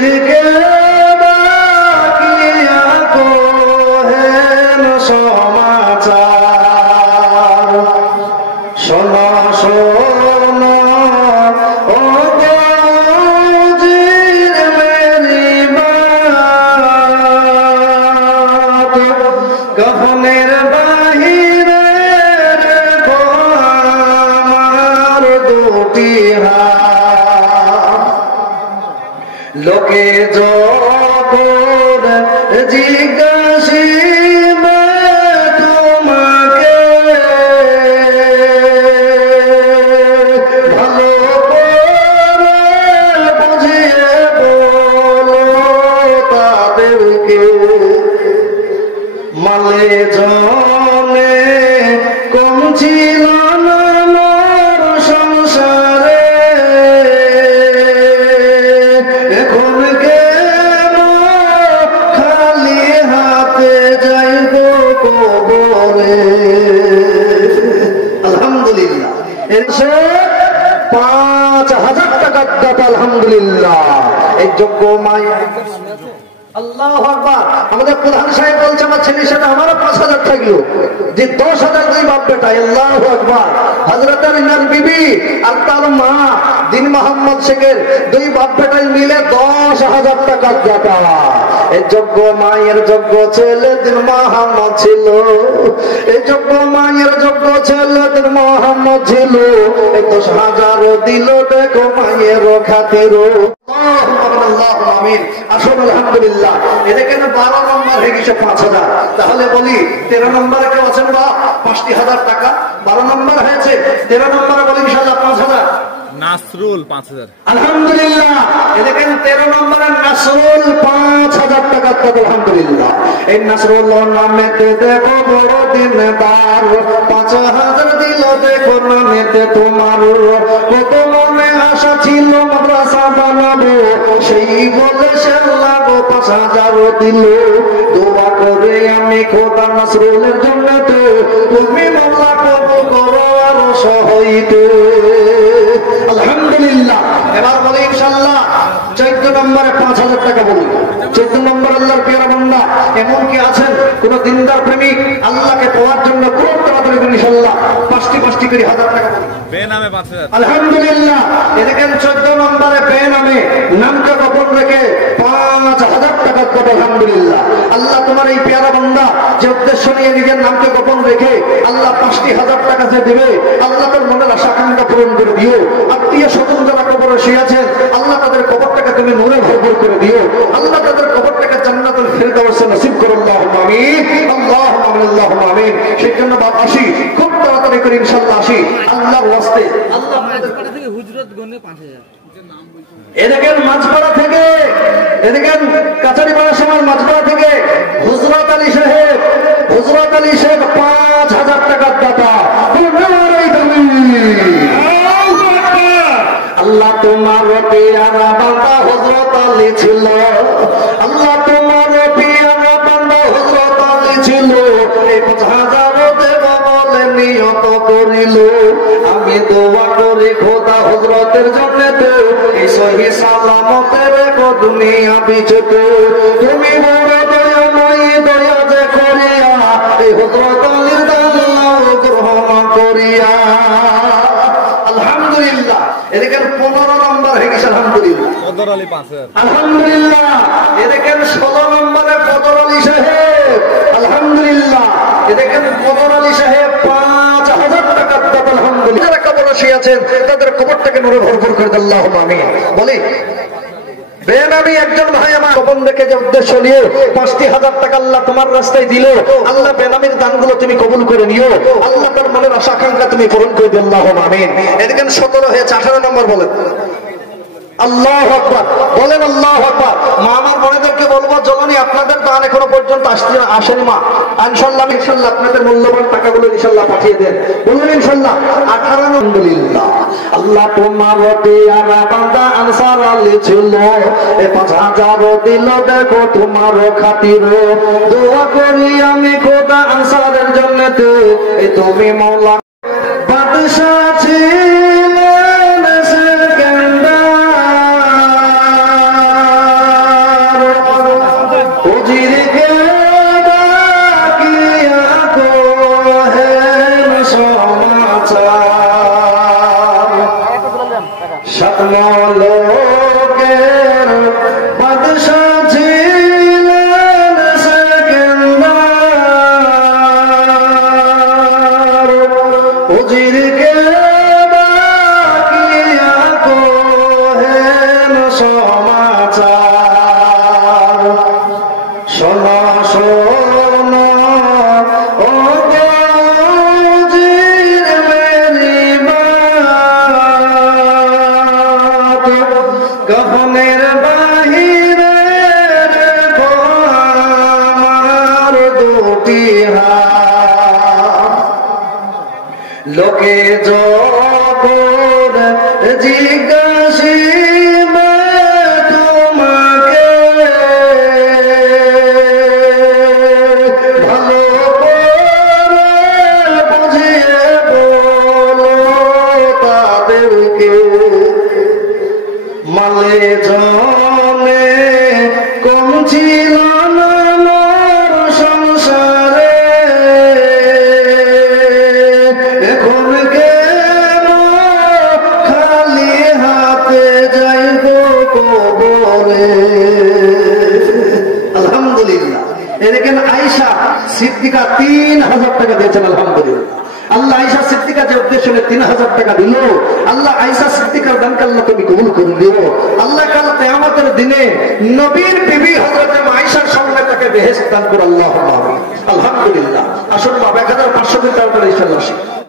পীরকে ডাকিয়া কহেন সমাচার, শোনো শোনো ও গজির মেরি বাত, কফনের বাহিরে রেখো আমার দুটি হাত। লোকে যখন জিজ্ঞাসিবে তোমাকে, ভালো করে বুঝিয়ে বলো তাদেরকে, মালে জনে কম ছিল না মোর সংসারে, এখন কেন খালি হাতে যাইব কবরে। আলহামদুলিল্লাহ, এর ৫,০০০ টাকার দাতা। আলহামদুলিল্লাহ, এই যোগ্য মায়া। আল্লাহু আকবার। আমাদের প্রধান সাহেব বলছে আমার ছেলের সাথে আমারও ৫,০০০ থাকলো, যে ১০,০০০ দুই বাপ বেটাই। আল্লাহু আকবার। হযরত ইনার বিবি আর তার মা দিন মোহাম্মদ শেখের দুই বাপ বেটাই মিলে ১০,০০০ টাকার দাতা। এই যোগ্য মায়ের যোগ্য ছেলে দিন মোহাম্মদ ছিল, এই যোগ্য মায়ের যোগ্য ছেলে দিন মোহাম্মদ ছিল। এই ১০,০০০ দিল দেখো মায়ের খাতির। আসুন আলহামদুলিল্লাহ। এটা কেন ১২ নম্বর হয়ে গেছে ৫,০০০। তাহলে বলি ১৩ নম্বরে কেউ আছেন বা ৫,০০০ টাকা ১২ নম্বর হয়েছে, ১৩ নম্বরে বলি ইনশাআল্লাহ ৫,০০০। নাসরুল ৫,০০০। আলহামদুলিল্লাহ, এটা কেন ১৩ নম্বরে নাসরুল ৫,০০০ টাকা। আলহামদুলিল্লাহ, এই নাসরুল নামেতে দেখো বড় দিনদার, ৫,০০০ দিল দেখো নামেতে তোমার। কত মনে আশা ছিল মাদ্রাসা বানাবো, সেই বলে সে লাগো ৫,০০০ দিল। দোয়া করে আমি খোদা নাসরুলের জন্য, তুমি মোল্লা কবুল করো আর সহায়িতে। আলহামদুলিল্লাহ। এবার বলি ইনশাআল্লাহ ১৪ নম্বরে ৫,০০০ টাকা বলি। ১৪ নম্বর আল্লাহর পেয়ারা বান্দা এমন কি আছেন কোন দিনদার প্রেমিক আল্লাহকে পাওয়ার জন্য খুব তাড়াতাড়ি ইনশাআল্লাহ ৫টি করে ১,০০০ টাকা বলি। বেনামে ৫,০০০। আলহামদুলিল্লাহ, এদিকেন ১৪ নম্বরে বেনামে নামটা গোপন রেখে ৫,০০০ টাকা কত। আলহামদুলিল্লাহ, আল্লাহ তোমার এই পেয়ারা বান্দা যে উদ্দেশ্য নিয়ে নিজের নামকে গোপন রেখে আল্লাহ ৫,০০০ টাকা যে দেবে, আল্লাহ তোর মনের আশা আকাঙ্ক্ষা পূরণ করে দিও। আত্মীয় স্বজন যারা কবরে শুয়েছেন আল্লাহ তাদের কবরটাকে তুমি নূরে ভরপুর করে দিও। আল্লাহ তাদের কবরটাকে জান্নাতুল ফেরদাউসে নসিব করো। আল্লাহুম্মা আমিন, আল্লাহুম্মা আমিন, আল্লাহুম্মা আমিন। সেই জন্য বাপ আসি, খুব তাড়াতাড়ি করে ইনশাআল্লাহ আসি আল্লাহর ওয়াস্তে। আল্লাহ আপনাদের থেকে হুজরত গনে ৫,০০০। এদিকে মাঝপাড়া থেকে, এদিকে কাছারিপাড়া সমাজ মাঝপাড়া থেকে হুজরত আলী সাহেব, হুজরত আলী সাহেব ৫,০০০ টাকার দাতা। আল্লাহ তোমার পেয়ারা বান্দা হযরত আলী ছিল, আল্লাহ তোমার পেয়ারা বান্দা হযরত আলী ছিল। এই ৫,০০০ দেব বলে নিয়ত করিল। আমি দোয়া করি খোদা হযরতের জন্য এই সহি সালামতের দুনিয়া বিজেতে তুমি বড় দয়াময়, দয়া যে করিয়া এই হযরত আলীর দান গ্রহণ করিয়া। আলহামদুলিল্লাহ, এদিকে ১৫ নম্বর হয়ে গেছে। আলহামদুলিল্লাহ, কদর আলী ৫,০০০। আলহামদুলিল্লাহ, এদিকে ১৬ নম্বরে কদর আলী সাহেব। আলহামদুলিল্লাহ, এদিকে কদর আলী সাহেব ৫,০০০ টাকা। আলহামদুলিল্লাহ, যারা কবর আছেন তাদের কবরটাকে নূরে ভরপুর করে দেন। আল্লাহুম্মা আমিন। বলি বেনামী একজন ভাই আমার গোপন রেখে যে উদ্দেশ্য নিয়ে ৫,০০০ টাকা আল্লাহ তোমার রাস্তায় দিল, আল্লাহ বেনামীর দানগুলো তুমি কবুল করে নিও। আল্লাহ তার মনের আশা আকাঙ্ক্ষা তুমি পূরণ করে দিও। আল্লাহুম্মা আমিন। এদিকে ১৭ হয়েছে। ১৮ নম্বর বলেন। আল্লাহু আকবার, বলেন আল্লাহু আকবার। মা আমার বোনেদেরকে বলবো, জননী আপনাদের দান এখনো পর্যন্ত আসেনি মা, ইনশাআল্লাহ আপনাদের মূল্যবান টাকাগুলো ইনশাআল্লাহ পাঠিয়ে দেন। বলুন ইনশাআল্লাহ। 18 আলহামদুলিল্লাহ, আল্লাহ তোমার পেয়ারা বান্দা আনসার আলী ছিল, এই ৫,০০০ দিল দেখো তোমার খাতিরে। দোয়া করি আমি খোদা আনসারের জন্য, এই তুমি মওলা বাদশা ছিলেন লোকে যখন জিজ্ঞাসিবে তোমাকে ভালো করে বুঝিয়ে বলো তাদেরকে মালে জনে কম ছিল না মোর সংসারে এখন কেন খালি হাতে যাইব কবরে। আলহামদুলিল্লাহ। এদিকে আয়েশা সিদ্দিকা 3000 টাকা দিয়েছেন। আলহামদুলিল্লাহ। আল্লাহ আয়েশা সিদ্দিকা যে উদ্দেশ্য 3000 টাকা দিল, আল্লাহ আয়েশা সিদ্দিকার দানকে আল্লাহ তুমি কবুল করে দিও। আল্লাহ কাল কিয়ামতের দিনে নবীর বিবি হযরত আয়েশার সঙ্গে তাকে বেহেশত দান করে। আল্লাহুম্মা আমিন। আলহামদুলিল্লাহ। আসুন বাবা 1500 টাকা করে ইনশাআল্লাহ।